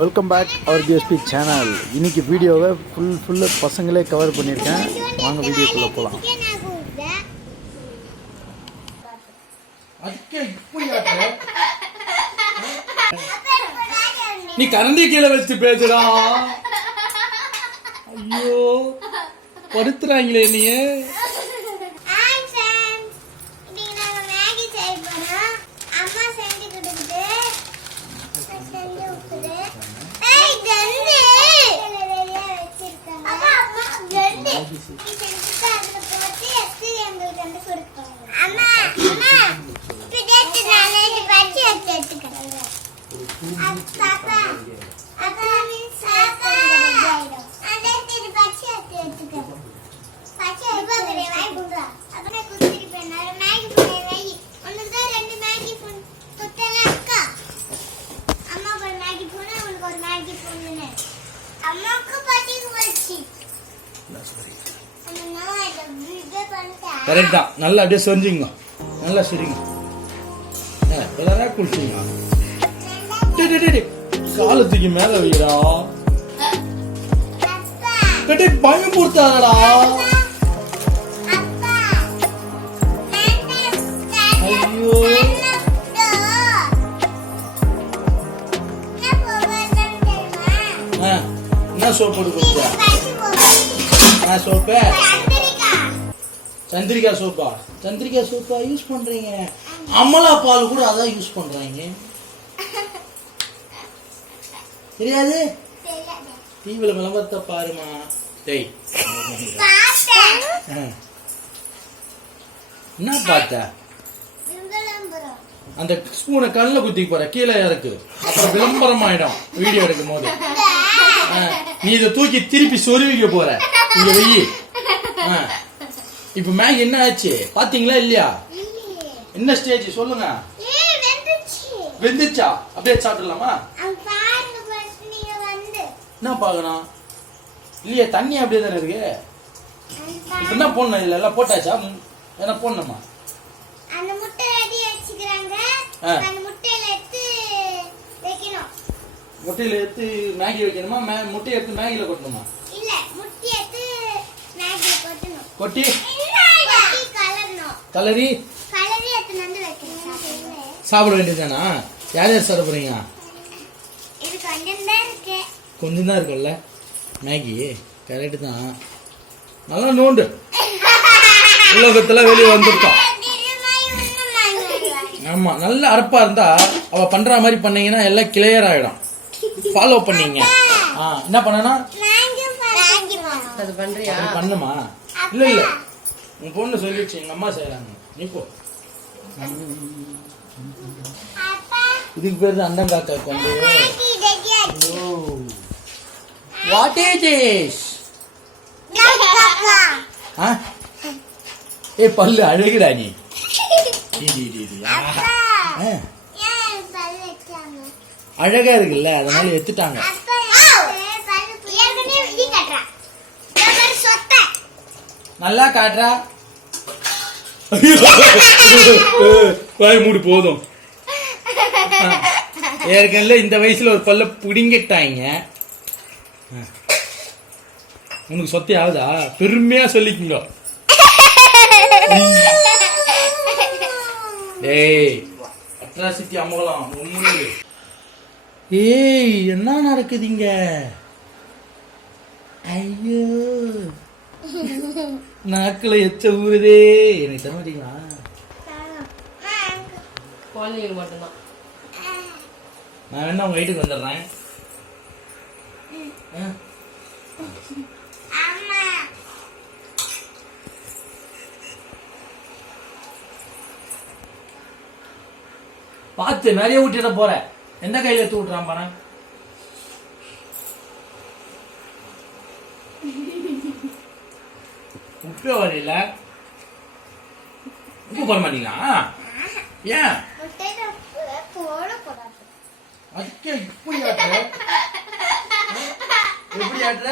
Welcome back RBSP channel. இன்னைக்கு வீடியோவை full பசங்களே கவர் பண்ணியிருக்கேன். வாங்க வீடியோக்குள்ளே போகலாம். நீ கரண்டி கீழே வச்சு பேசுடா. ஐயோ படுத்துறாங்களே நீ. கரெக்ட் தான். நல்லா அப்படியே சொரிஞ்சிங்க, நல்லா சரிங்க. குளிச்சுங்க. காலத்துக்கு மேல வைடா, பயம் கொடுத்தாடா. ஐயோ என்ன சோப்பு போட்டு கொடுத்தா? சோப்பு சந்திரிகா சோப்பா? சந்திரிகா சோப்பா யூஸ் பண்றீங்க? அமலா பால் கூட அதான் யூஸ் பண்றாங்க. தெரியாது? டிவில விளம்பரத்தை பாருமா. டேய் என்ன பார்த்த? அந்த ஸ்பூனை கண்ணில் குத்தி போற, கீழே இருக்கு, அப்புறம் விளம்பரம் ஆயிடும் வீடியோ எடுக்கும் போது. நீ இதை தூக்கி திருப்பி சொருவிக்க போற. இங்க வெயி. இப்ப மேகி என்ன ஆச்சு பாத்தீங்களா இல்லையா? என்ன ஸ்டேஜ் சொல்லுங்க. வெந்துச்சா? அப்படியே சாப்பிடலாமா? என்ன பாக்கணும் இல்லையா? தண்ணி அப்படியே தானே இருக்கு. இப்ப என்ன போடணும்? இல்ல எல்லாம் போட்டாச்சா? என்ன போடணுமா? முட்டையில எடுத்து மேகி வைக்கணுமா? முட்டையை எடுத்து மேகில கொட்டணுமா? கொட்டி கலரி சாப்பிட வேண்டியதுதானா? யார் யார் சாப்பிட போறீங்க? கொஞ்சம் தான் இருக்குல்ல மேகி. கரெக்டு தான். நல்லா நோண்டு உலகத்துல வெளியே வந்துட்டோம். ஆமா, நல்ல அரப்பா இருந்தா அவ பண்ற மாதிரி பண்ணீங்கன்னா எல்லாம் கிளியர் ஆயிடும். ஃபாலோ பண்ணீங்க. என்ன பண்ணனா பண்ணுமா? இல்ல இல்ல, உன் பொண்ணு சொல்லிடுச்சு, எங்க அம்மா செய்யறாங்க, நீ போ. இதுக்கு பேரு தான் அண்டம் காக்கா கொண்டு. What is this? ஏ பல்லு அழகுடா நீ. அழகா இருக்குல்ல, அதனால எடுத்துட்டாங்க. நல்லா காட்டுறா. வாய் மூடி போதும். ஏற்கனவே இந்த வயசுல ஒரு பல்ல புடிங்கிட்டாங்க. உனக்கு சொத்தி ஆகுதா? பெருமையா சொல்லிக்கீங்க. ஏய் அட்ராசிட்டி அமகலாம் ஒண்ணு. ஏய் என்ன நடக்குதுங்க? ஐயோ நாக்குல எச்ச ஊருதே. எனக்கு தர மாட்டீங்களா? குழந்தைங்க மட்டும்தான். நான் வேணா உங்க வீட்டுக்கு வந்துடுறேன். பார்த்து நிறைய ஊட்டிட போற. எந்த கையில எடுத்து விட்டுறான் பாரு. உப்பே வரையில உப்பு போட மாட்டீங்களா? ஏன் அதுக்கே இப்படி ஆட்டுற? எப்படி ஆட்டுற?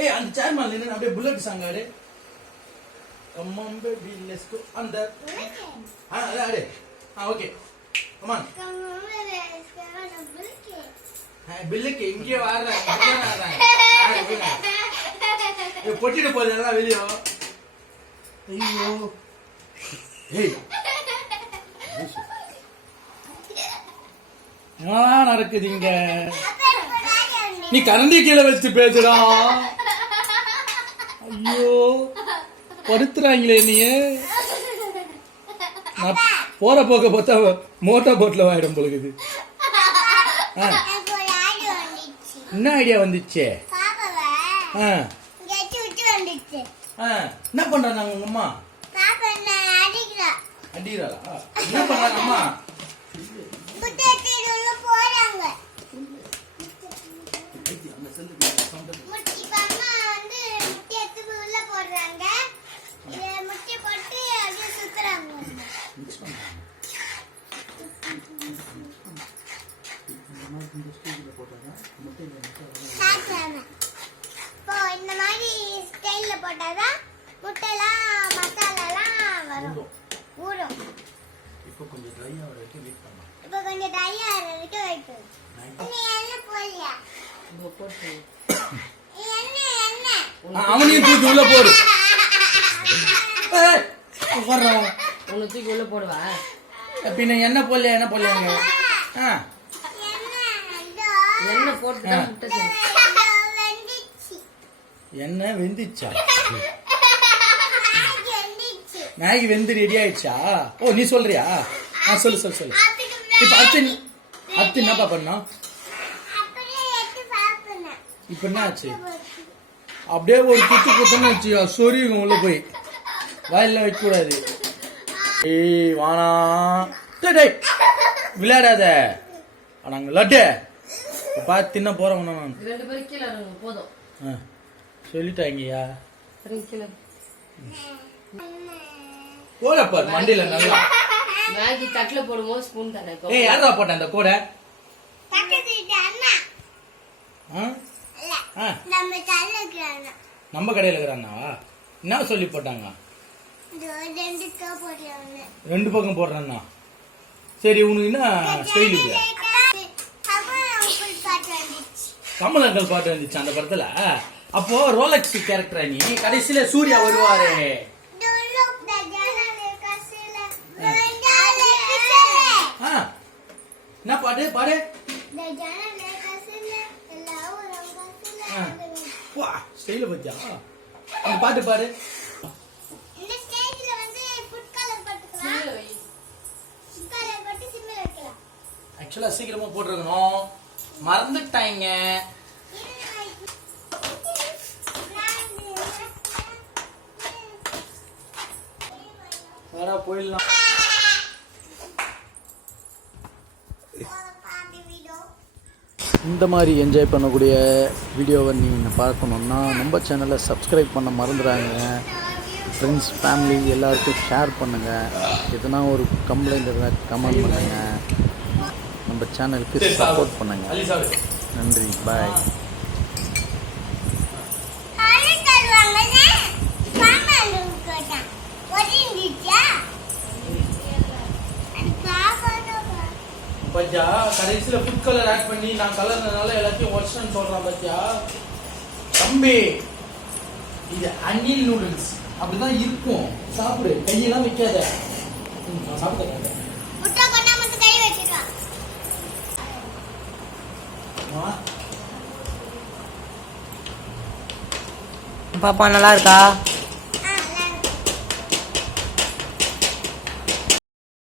ஏய் அந்த சேர்மேன் நின்று அப்படியே புல்லட் சாங் ஆடு. Come on baby, let's go under. Ada. Okay. Come on. பில்லுக்கு இங்கே வாடுறேன் பொட்டிட்டு போகுது வெளியோ. ஐயோ ஏய் நடக்குது இங்க. நீ கரண்டி கீழே வச்சு பேசுடா. ஐயோ படுத்துறாங்களே நீ. நான் போற போக்க பார்த்தா மோட்டா போட்ல வாயிடும் பொழுது. என்ன ஐடியா வந்துச்சு? என்ன பண்றாங்க உங்க அம்மா? அடிக்கிறாளா? என்ன பண்றாங்க அம்மா? இந்த மாதிரி ஸ்டைல்ல போட்டாதான் முட்டைலாம் மசாலாலாம் வரும், ஊறும். இப்போ கொஞ்சம் ட்ரை ஆகிற வரைக்கும் வெயிட் பண்ணலாம். இப்போ கொஞ்சம் ட்ரை ஆகிற வரைக்கும் வெயிட் பண்ணு. நீ என்ன போறியா? அவனையும் தூக்கி உள்ள போடு. உன்னை தூக்கி உள்ள போடுவா. பின்ன என்ன போடலையா? என்ன போடலையாங்க? என்ன போட்டு முட்டை செஞ்சு என்ன வெந்துச்சா? மேகி வெந்து ரெடி ஆயிடுச்சா? ஓ நீ சொல்றியா? சொல்லு சொல்லு சொல்லு. இப்ப அடுத்து என்னப்பா பண்ணோம்? இப்ப என்ன ஆச்சு? அப்படியே ஒரு குத்துன்னு வச்சு சொரியும் உள்ள போய் வாயில வைக்க கூடாது. ஏய் வானா விளையாடாத. நாங்க லட்டு பார்த்து தின்ன போறோம். நான் 2 பேரும் கீழே இறங்குங்க போதும். சொல்லிட்டாங்கய்யா. கீழே கோடப்பாரு மண்டியில நல்லா. மேகி தட்டுல போடும்போது ஸ்பூன் தரேன். ஏய் யாரா போட்ட அந்த கோடை? நம்ம கடையில இருக்கிறானாவா? என்ன சொல்லி போட்டாங்க? 2 பக்கம் போடுறேன்னா. சரி உனக்கு என்ன ஸ்டைல் இது? கமல் அங்கல் பாட்டு வந்துச்சு அந்த படத்துல. அப்போ ரோலக்ஸ் கேரக்டரா நீ? கடைசியில சூர்யா வருவாரு. என்ன பாட்டு பாடு? ஸ்டைல பத்தியா அந்த பாட்டு பாடு. ஆக்சுவலா சீக்கிரமா போட்டுருக்கணும், மறந்துட்டாங்க. போயிடலாம். இந்த மாதிரி என்ஜாய் பண்ணக்கூடிய வீடியோவை நீங்கள் பார்க்கணுன்னா நம்ம சேனலை சப்ஸ்கிரைப் பண்ண மறந்துடாங்க. ஃப்ரெண்ட்ஸ் ஃபேமிலி எல்லாருக்கும் ஷேர் பண்ணுங்கள். எதுனா ஒரு கம்ப்ளைண்ட் இருந்தால் கமெண்ட் பண்ணுங்கள். நம்ம சேனலுக்கு சப்போர்ட் பண்ணுங்கள். நன்றி, பாய். பத்தியா கடைசியில ஃபுட் கலர் ஆட் பண்ணி நான் கலர்னால எல்லாத்தையும் ஒர்ஷன் சொல்றான். பத்தியா தம்பி, இது அணில் நூடுல்ஸ் அப்படிதான் இருக்கும். சாப்பிடு, கையெல்லாம் வைக்காத. சாப்பிட பாப்பா நல்லா இருக்கா?